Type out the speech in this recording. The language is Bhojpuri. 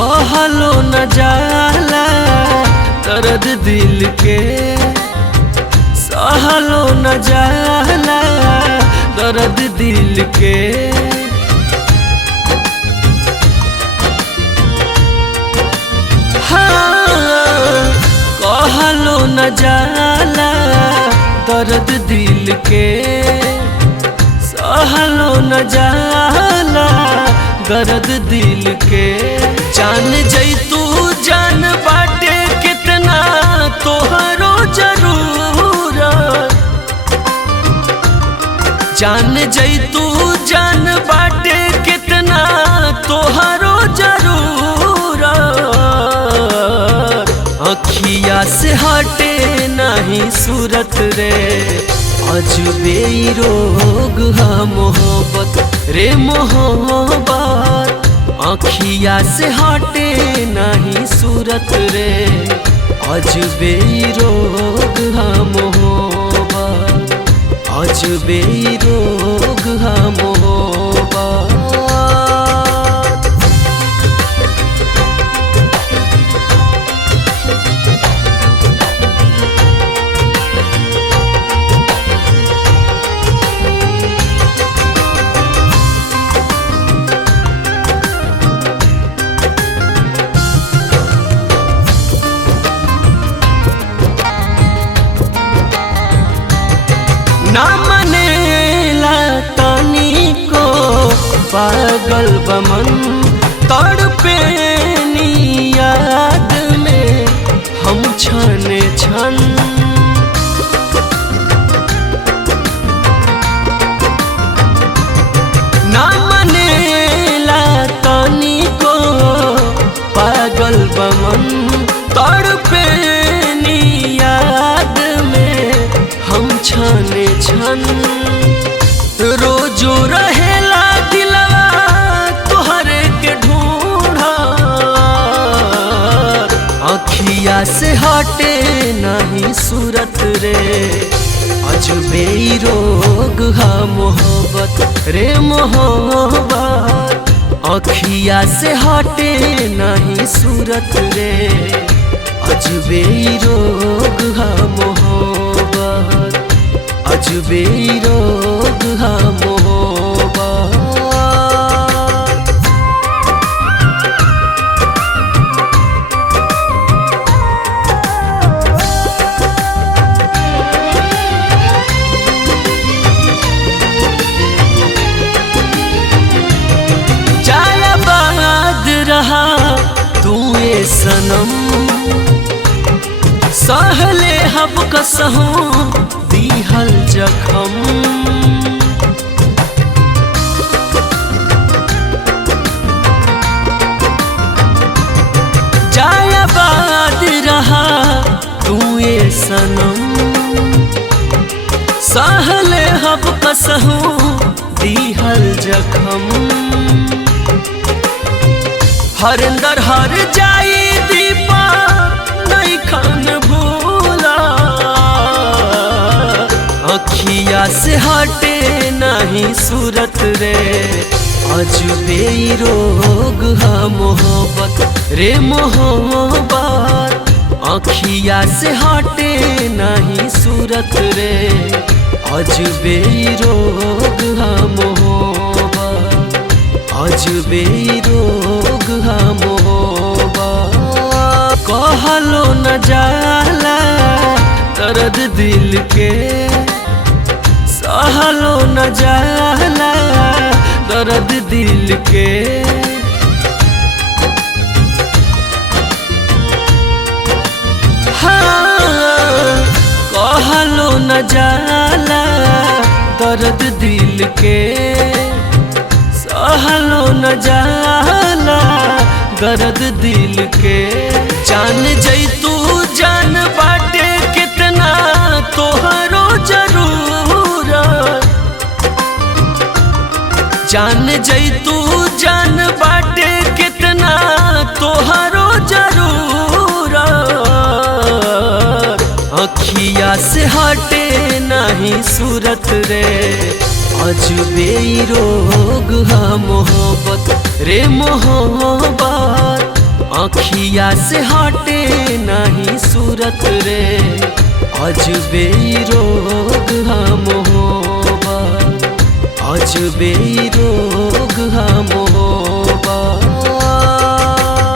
कहलो न जाला दर्द दिल के, सहलो न जाला दर्द दिल के। हाँ, कहलो न जाला दर्द दिल के, सहलो न जाला दर्द दिल के। जान जैतू जान बाटे कितना तोहरो जरूरत, जान जैतू जान बाटे कितना तोहरो जरूरत। अखिया से हटे नहीं सूरत रे, अजबे रोग है मोहब्बत रे मोहब्बत। अखिया से हटे नहीं सूरत रे, अजबे रोग है मोहब्बत, अजबे रोग है मोहब्बत। ना मनेला तानी को पागल बमन, तड़पे नी याद में हम छन छन। ना मनेला तानी को पागल बमन, तड़पे नी याद में हम छने छन। रोजो रहेला दिलवा तोहरे के ढूंढा, अखिया से हटे नहीं सूरत रे, अजबे रोग है मोहब्बत रे मोहब्बत। अखिया से हटे नहीं सूरत रे, अजबे रोग है मोहब्बत, अजबे रोग है मोहब्बत। जायाबाद रहा तू ये सनम, सहले हब कसहूं दीहल जखम। जायाबाद रहा तू ये सनम, सहले हब कसहूं दीहल जखम। हरिंदर हर जाई दीपा नहीं खान भूला, अखिया से हटे नहीं सूरत रे, अजबे रोग है मोहब्बत रे मोहब्बत। अखिया से हटे नहीं सूरत रे, अजबे रोग है मोहब्बत, अजबे रोग है मोहब्बत। कहलो न जाला दर्द दिल के, सहलो न जाला दर्द दिल के। हाँ, कहलो न जाला दर्द दिल के, सहलो न जाला दर्द दिल के। जान जैतू जान बाटे कितना तोहरो जरूरत, जान जैतू जान बाटे कितना तोहरो जरूरत। अखिया से हटे नहीं सूरत रे, अजबे रोग है मोहब्बत रे मोहब्बत। आँखिया से हटे नहीं सूरत रे अजबे रोग हम होबा अजबे रोग हम होबा।